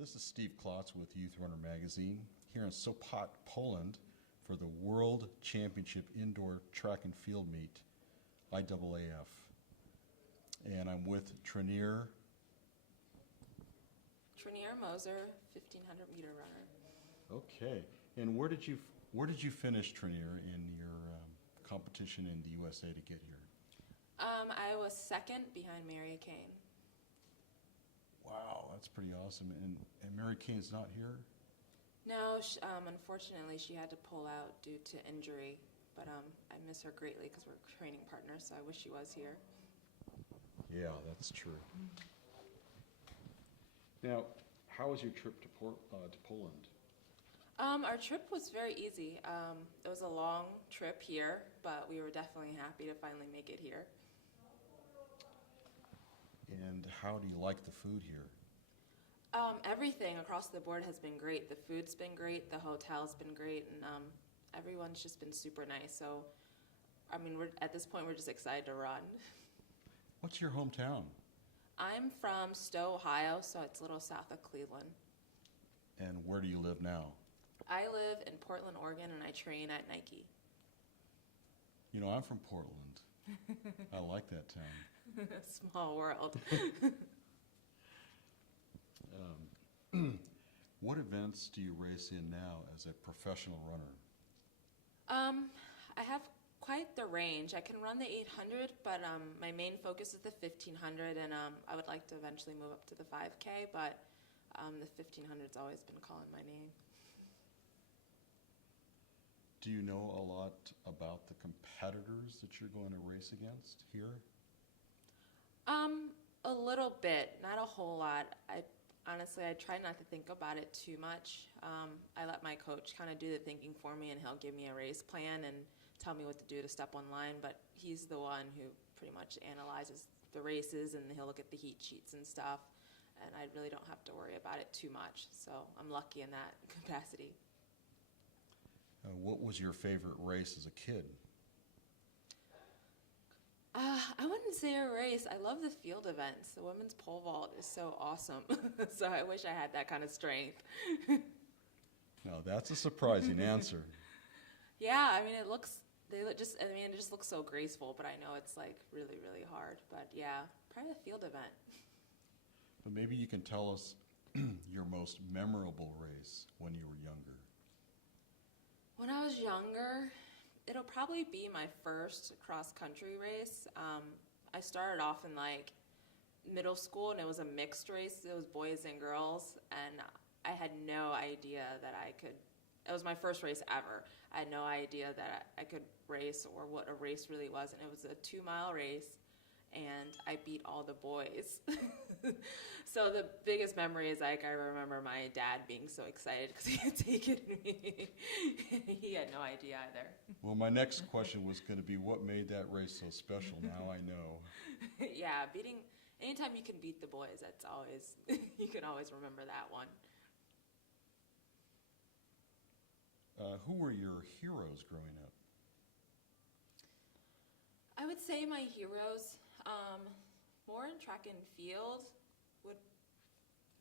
This is Steve Klotz with Youth Runner Magazine here in Sopot, Poland for the World Championship Indoor Track and Field meet, IAAF. And I'm with Treniere. Treniere Moser, 1,500 meter runner. Okay. And where did you finish, Treniere, in your competition in the USA to get here? I was second behind Mary Kane. Wow, that's pretty awesome. And Mary Kane's not here? No, unfortunately she had to pull out due to injury, but I miss her greatly because we're training partners, so I wish she was here. Yeah, that's true. Now, how was your trip to Poland? Our trip was very easy. It was a long trip here, but we were definitely happy to finally make it here. And how do you like the food here? Everything across the board has been great. The food's been great, the hotel's been great, and everyone's just been super nice. So, I mean, at this point, we're just excited to run. What's your hometown? I'm from Stowe, Ohio, so it's a little south of Cleveland. And where do you live now? I live in Portland, Oregon, and I train at Nike. You know, I'm from Portland. I like that town. Small world. What events do you race in now as a professional runner? I have quite the range. I can run the 800, but my main focus is the 1,500, and I would like to eventually move up to the 5K, but the 1,500's always been calling my name. Do you know a lot about the competitors that you're going to race against here? A little bit, not a whole lot. Honestly, I try not to think about it too much. I let my coach kind of do the thinking for me, and he'll give me a race plan and tell me what to do to step on line, but he's the one who pretty much analyzes the races, and he'll look at the heat sheets and stuff, and I really don't have to worry about it too much, so I'm lucky in that capacity. What was your favorite race as a kid? I wouldn't say a race. I love the field events. The women's pole vault is so awesome. So I wish I had that kind of strength. Now that's a surprising answer. Yeah, I mean it just looks so graceful, but I know it's like really, really hard. But yeah, probably the field event. But maybe you can tell us your most memorable race when you were younger. When I was younger, it'll probably be my first cross-country race. I started off in like middle school, and it was a mixed race. It was boys and girls, and I had no idea that it was my first race ever. I had no idea that I could race or what a race really was, and it was a 2-mile race, and I beat all the boys. So the biggest memory is like I remember my dad being so excited because he had taken me. He had no idea either. Well, my next question was going to be what made that race so special. Now I know. Yeah, anytime you can beat the boys, that's always, you can always remember that one. Who were your heroes growing up? I would say my heroes, more in track and field, I'm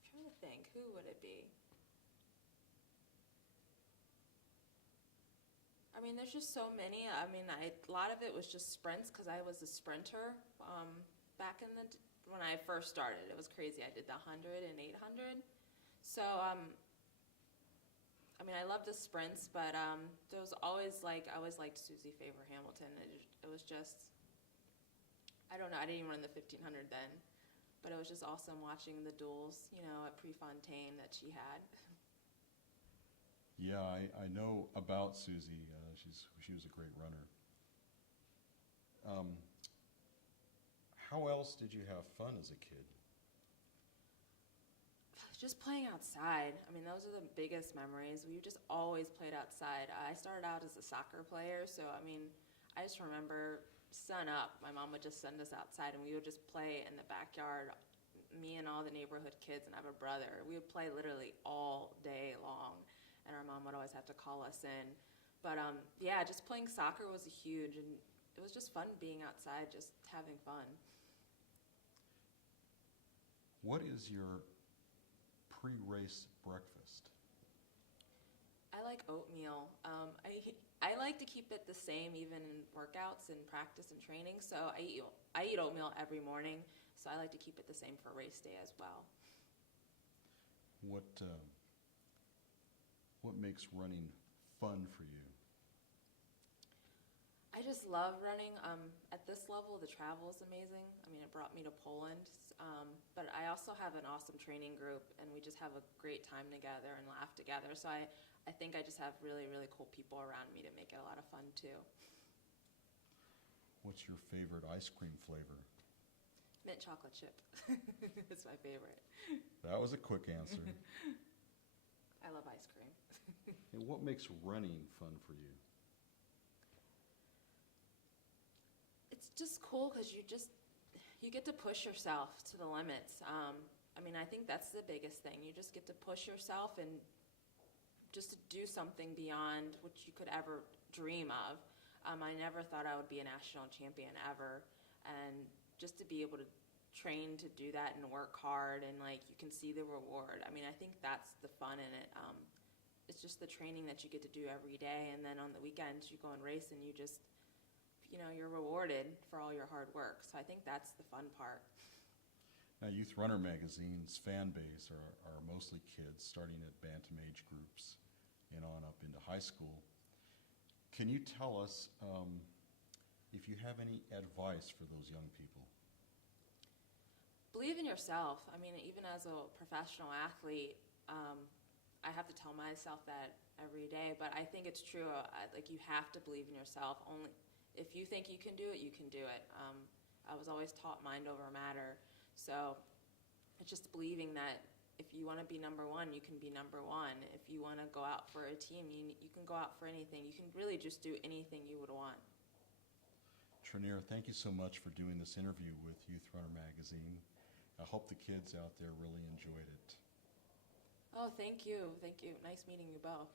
trying to think, who would it be? I mean, there's just so many. I mean, a lot of it was just sprints because I was a sprinter back when I first started. It was crazy. I did the 100 and 800. So, I mean, I love the sprints, but there was always I always liked Susie Favor Hamilton. It was just, I don't know, I didn't even run the 1,500 then, but it was just awesome watching the duels, at Prefontaine that she had. Yeah, I know about Susie. She was a great runner. How else did you have fun as a kid? Just playing outside. I mean, those are the biggest memories. We just always played outside. I started out as a soccer player, so I mean, I just remember sun up, my mom would just send us outside, and we would just play in the backyard, me and all the neighborhood kids, and I have a brother. We would play literally all day long, and our mom would always have to call us in. But yeah, just playing soccer was huge, and it was just fun being outside, just having fun. What is your pre-race breakfast? I like oatmeal. I like to keep it the same even in workouts and practice and training. So I eat oatmeal every morning. So I like to keep it the same for race day as well. What makes running fun for you? I just love running. At this level, the travel is amazing. I mean, it brought me to Poland. But I also have an awesome training group, and we just have a great time together and laugh together. So I think I just have really, really cool people around me to make it a lot of fun, too. What's your favorite ice cream flavor? Mint chocolate chip. It's my favorite. That was a quick answer. I love ice cream. And what makes running fun for you? It's just cool because you get to push yourself to the limits. I mean, I think that's the biggest thing. You just get to push yourself and just to do something beyond what you could ever dream of. I never thought I would be a national champion ever, and just to be able to train to do that and work hard and like you can see the reward. I mean, I think that's the fun in it. It's just the training that you get to do every day, and then on the weekends you go and race and you just, you're rewarded for all your hard work. So I think that's the fun part. Now, Youth Runner Magazine's fan base are mostly kids starting at bantam age groups and on up into high school. Can you tell us if you have any advice for those young people? Believe in yourself. I mean, even as a professional athlete, I have to tell myself that every day, but I think it's true. Like, you have to believe in yourself. Only if you think you can do it, you can do it. I was always taught mind over matter. So it's just believing that if you want to be number one, you can be number one. If you want to go out for a team, you can go out for anything. You can really just do anything you would want. Treniere, thank you so much for doing this interview with Youth Runner Magazine. I hope the kids out there really enjoyed it. Oh, thank you. Thank you. Nice meeting you both.